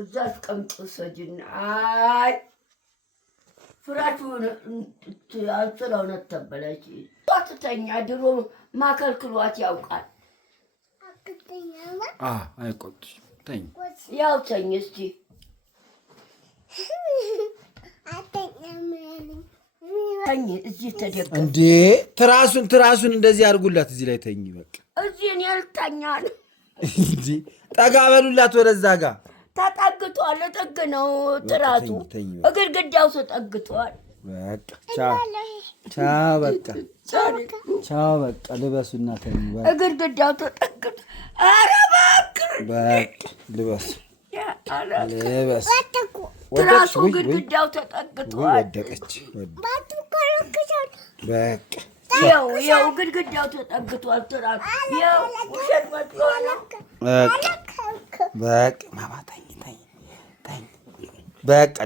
እዛ አስቀምጦ ሰጅና አይ ፍራሹን አልጥለው ነተበለች ጧትተኛ ድሮ ማከልክሏት ያውቃል አይቆጥሽ ተኝ ያው ተኝ እስቲ ተኝ እዚህ ተደገ እንዴ ትራሱን እንደዚህ አድርጉላት እዚህ ላይ ተኝ በቃ እዚህ እኔ ልተኛ ነው እንዴ ጠጋ በሉላት ወደዛ ጋር ተጠግቷል ጥግ ነው ትራሱ ግድግዳው ተጠግቷል በቃ ቻው በቃ ቻው በቃ ልበሱና ተኝ በቃ ግድግዳው ተጠግቷል ኧረ እባክህ በቃ ልበስ ትራሱ ግድግዳው ተጠግቷል ወደቀች በቃ ያው ግድግዳው ተጠግቷል ትራሱ ያው ውሸት መጥቷል በቃ ማማ ተኝ በቃ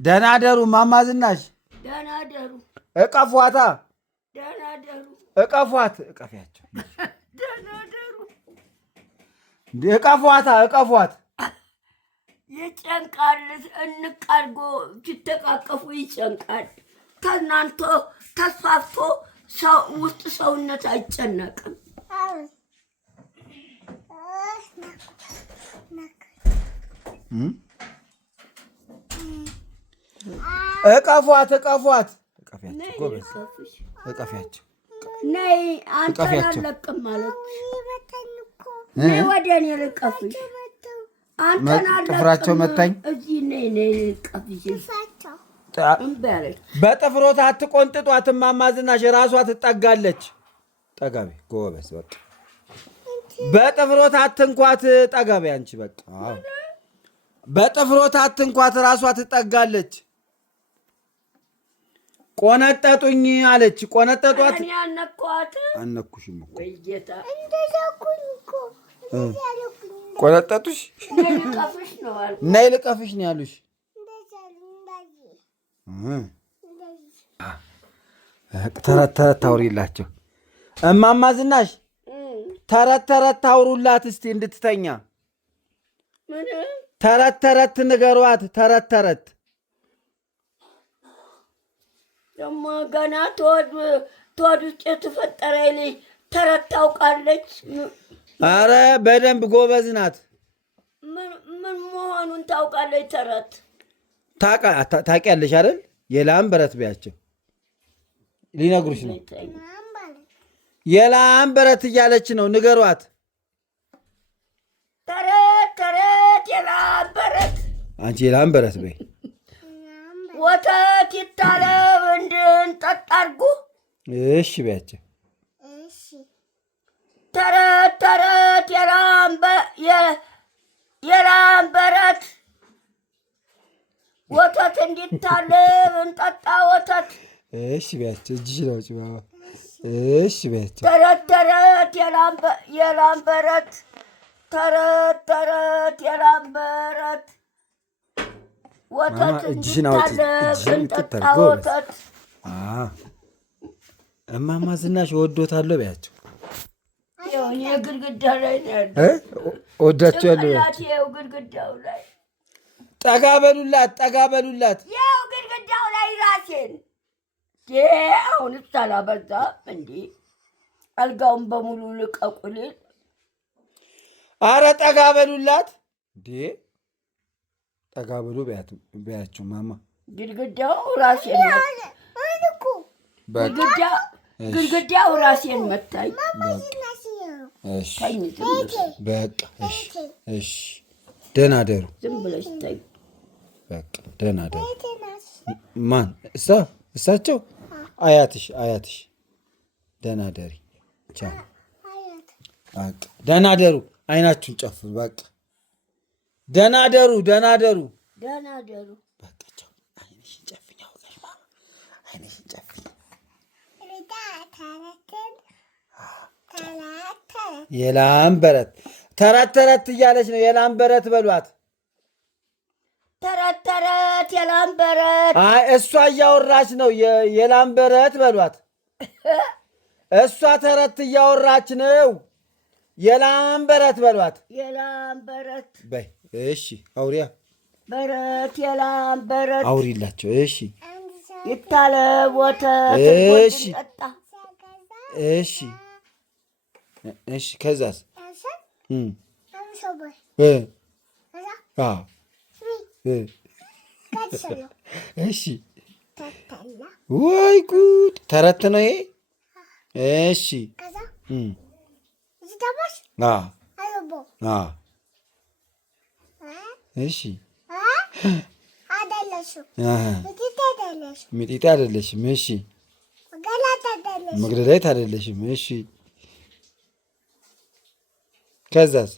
ደህና ደሩ ማማ ዝናሽ ደህና ደሩ እቀፏታ ደህና ደሩ እቀፏት እቀፊያቸው ደህና ደሩ እቀፏት ይጨንቃል እንቃርጎ ሲተቃቀፉ ይጨንቃል ከእናንተ ተስፋፍቶ ሰው ውስጥ ሰውነት አይጨነቅም እቀፏት እቀፊያቸው ነይ አንተን አለቅም ማለት ነይ ወደ እኔ ልቀፍሽ አንተን አለቅም ጥፍራቸው መታኝ እዚህ ነይ ልቀፍሽ በጥፍሮት አትቆንጥጧት እማማ ዝናሽ ራሷ ትጠጋለች ጠጋቢ ጎበዝ በቃ በጥፍሮት አትንኳት ጠጋቢ አንቺ በቃ በጥፍሮት አትንኳት ራሷ ትጠጋለች ቆነጠጡኝ አለች ቆነጠጧት አነኩሽም እኮ ቆነጠጡሽ ነይ ልቀፍሽ ነው ያሉሽ ተረት ታውሪላቸው እማማ ዝናሽ ተረት ታውሩላት እስቲ እንድትተኛ ተረት ንገሯት ተረት ደግሞ ገና ተወድ ውስጥ የተፈጠረ ልጅ ተረት ታውቃለች አረ በደንብ ጎበዝ ናት ምን መሆኑን ታውቃለች ተረት ታውቂያለሽ አይደል የላም በረት ቢያቸው ሊነግሩሽ ነው የላም በረት እያለች ነው ንገሯት ተረት የላም በረት አንቺ የላም በረት በይ ወተት ይታለብ እንድንጠጣ አድርጉ እሺ ቢያቸው ተረት የላም በረት ወተት እንዲታለብ እንጠጣ ወተት እሺ ቢያቸው እጅሽ ነው ጭባባ እሺ ቢያቸው ተረት የላም በረት ተረት የላም በረት ወተት እንዲታለብ እንጠጣ ወተት እማማ ዝናሽ ወዶታለሁ ቢያቸው ግድግዳ ላይ ነው ያለው ወዳቸዋለሁ ያው ግድግዳው ላይ ጠጋ በሉላት ያው ግድግዳው ላይ ራሴን አሁን ሳላበዛ እንዴ አልጋውን በሙሉ ልቀቁልኝ አረ ጠጋ በሉላት እንዴ ጠጋ በሉ ቢያቸው ማማ ግድግዳው ራሴን ግድግዳው ራሴን መታኝ በቃ እሺ ደህና ደሩ ዝም ብለሽ ተኝ በቃ ደህና ደሩ ማን እሳቸው አያትሽ ደህና ደሪ ቻው በቃ ደህና ደሩ አይናችሁን ጨፍኑ በቃ ደህና ደሩ በቃ ቻው አይንሽን ጨፍኝ አውቀሽ አይንሽን ጨፍኝ የላም በረት ተረት እያለች ነው የላም በረት በሏት ተረት የላም በረት አይ እሷ እያወራች ነው የላም በረት በሏት እሷ ተረት እያወራች ነው የላም በረት በሏት። የላም በረት በይ። እሺ አውሪያ በረት የላም በረት አውሪላቸው። እሺ ይታለብ ወተት እሺ ጠጣ። እሺ እሺ ከዛስ እሺ ወይ ጉድ ተረት ነው ይሄ። እሺ እሺ ሚጢጢ አይደለሽም። እሺ መግደላዊት አይደለሽም። እሺ ከዛስ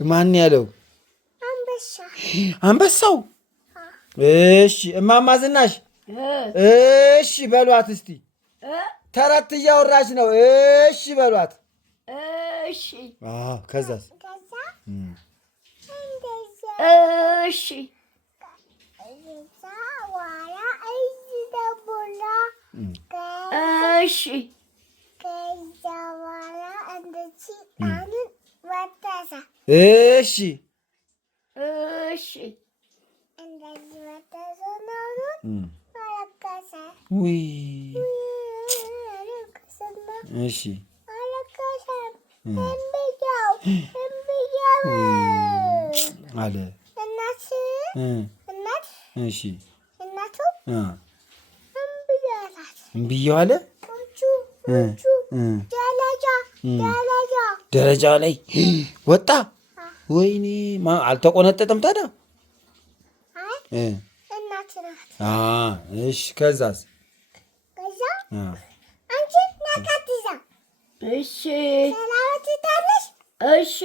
ማን ያለው? አንበሳው። እሺ እማማ ዝናሽ እሺ በሏት እስቲ። ተረት እያወራች ነው። እሺ በሏት። እሺ ከዛስ እሺ እሺ እሺ እሺ ውይ እሺ አለ እሺ እምብዬው አለ ደረጃ ላይ ወጣ። ወይኔ አልተቆነጠጠም ታዲያ? እሺ ከዛስ? እሺ እሺ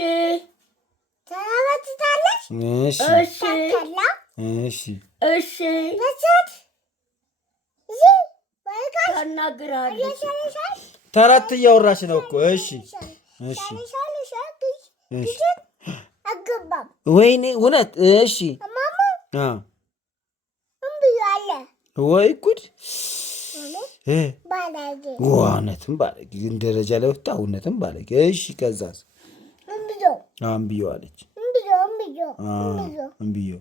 እሺ እሺ ታናግራለች። ተረት እያወራች ነው እኮ። እሺ እሺ ወይኔ እውነት። እሺ ወይ ጉድ! እውነትም ባለጌ ግን ደረጃ ላይ ወጣ። እውነትም ባለጌ። እሺ ከዛስ? እምብዬው አለች። እምብዬው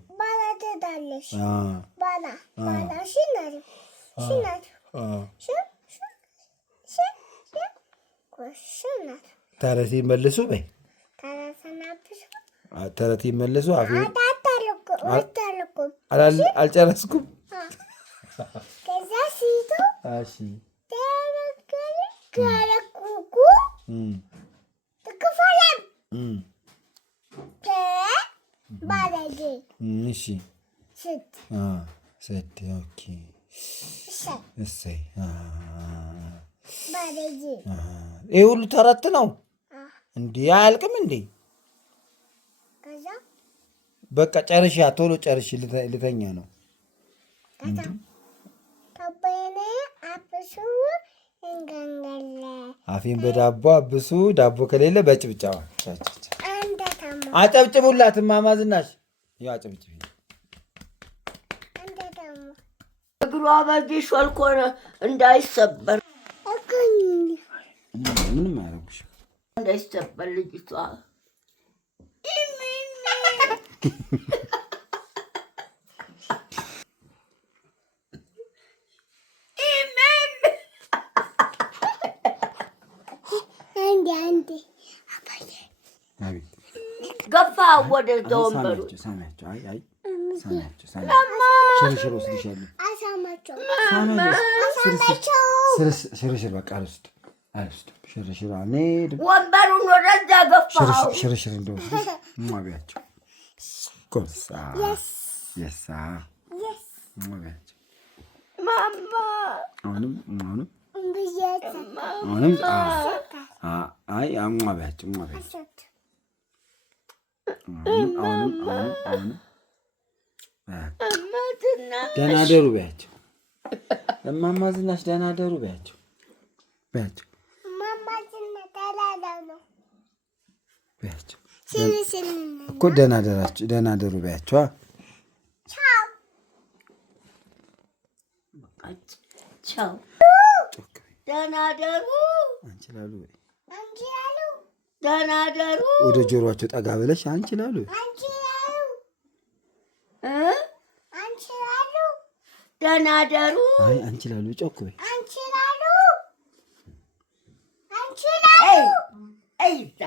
ተረት መልሱ በይ። ተረት መልሱ። አልጨረስኩም። ይህ ሁሉ ተረት ነው እንዲህ አያልቅም እንዴ? በቃ ጨርሻ፣ ቶሎ ጨርሽ፣ ልተኛ ነው። አፌን በዳቦ አብሱ፣ ዳቦ ከሌለ በጭብጨባ አጨብጭቡላት። እማማ ዝናሽ አጨብጭቢ። እግሯ በዚህ ሾልኮ እንዳይሰበር ምንም አያደርጉሽም። እንዳይሰበር ልጅቷ ገፋ ወደዛ ወንበሩ ሽርሽር በቃ ሽርሽር አንሄድም። ወንበሩን ወደዛ ገፋው። ሽርሽር እንደወስድ ሟቢያቸው ጎሳ የሳ ሟቢያቸው ማማ አሁንም አይ ሟቢያቸው አሁንም ደህና ደሩ በያቸው። እማማ ዝናሽ ደህና ደሩ በያቸው እኮ ደህና ደሩ በያቸው። ቻው ደህና ደሩ አንቺ ላሉ ደህና ደሩ ወደ ጆሮአቸው ጠጋ ብለሽ አንቺ ላሉ ደህና ደሩ አይ አንቺ ላሉ ጮክ በይ እይዛ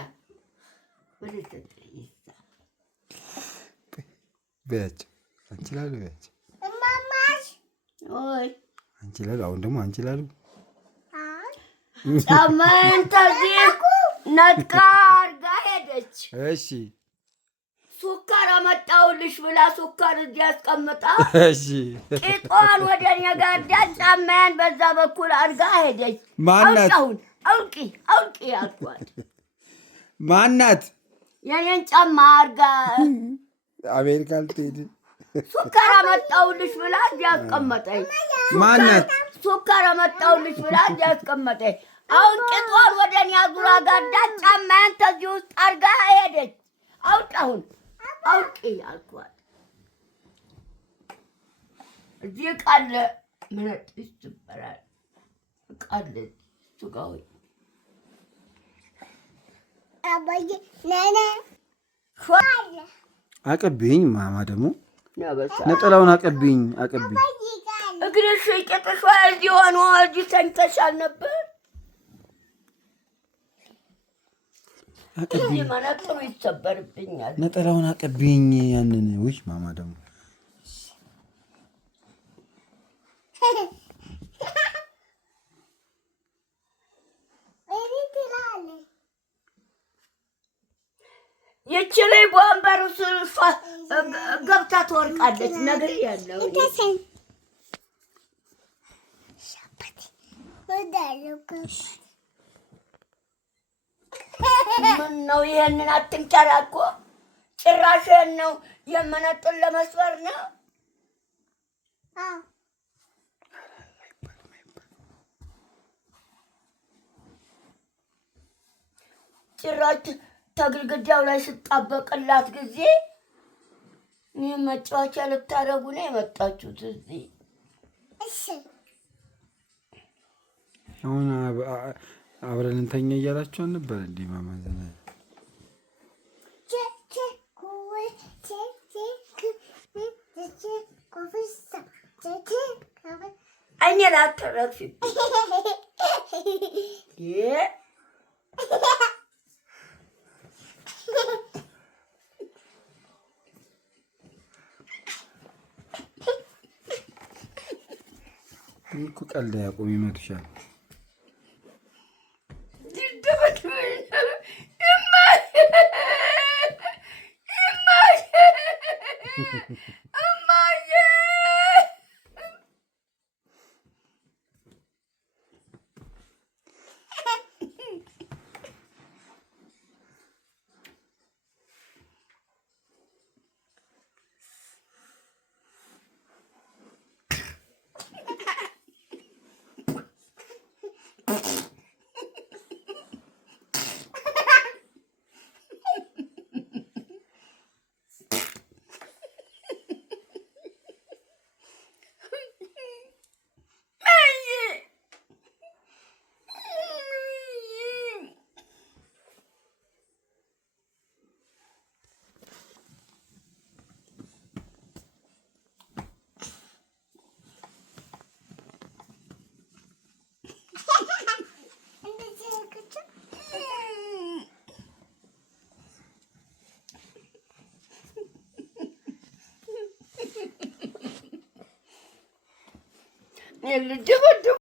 በያቸው አንቺ ላሉ በያቸው ኦይ አንቺ ላሉ አሁን ደግሞ አንቺ ላሉ ጫማዬን ተዚህ ነጥቃ አድርጋ ሄደች። እሺ ሱካር አመጣሁልሽ ብላ ሱካር እዚህ አስቀምጣ እሺ ቂጧን ወደ እኔ ጋርዳ ጫማዬን በዛ በኩል አድርጋ ሄደች። ማናት? አውልቂ አልኳት። ማናት? የኔን ጫማ አድርጋ አሜሪካ ልትሄድ ሱካር አመጣሁልሽ ብላ እዚህ አስቀመጠኝ። ማናት? ሱካር አመጣሁልሽ ብላ እዚህ አስቀመጠኝ። አሁን ቂጧን ወደ እኔ አዙራ ጋርዳ ጫማዬን ተዚህ ውስጥ አድርጋ ሄደች። አውልቂ አልኳት። እዚህ ቃለ መነጥስ ይባላል ቃለ ሱጋዊ አባዬ ነነ አቀብኝ ማማ ደግሞ ነጠላውን አቀብኝ እግርሽ ቂጥሽ እዚህ ሆኖ እዚህ ተኝተሻል ነበር። እዚህ መነጥሩ ይሰበርብኛል። ነጠላውን አቀብኝ ያንን ውይ ማማ ደግሞ ይቺ ላይ በወንበሩ ገብታ ትወርቃለች። ነገር ያለው ምን ነው ይሄንን አትንጨራቆ ጭራሽ ነው የመነጥር ለመስበር ነው። ጭራሽ ተግልግዳው ላይ ስጣበቅላት ጊዜ ይህ መጫወቻ ልታረጉ ነው የመጣችሁት እዚህ። እሺ አሁን አብረን እንተኛ እያላችሁ አልነበረ እንዴ ማማ? እኔ ላተረፊ እኮ ቀልድ ያቆም ይመቱሻል። ልደበደብ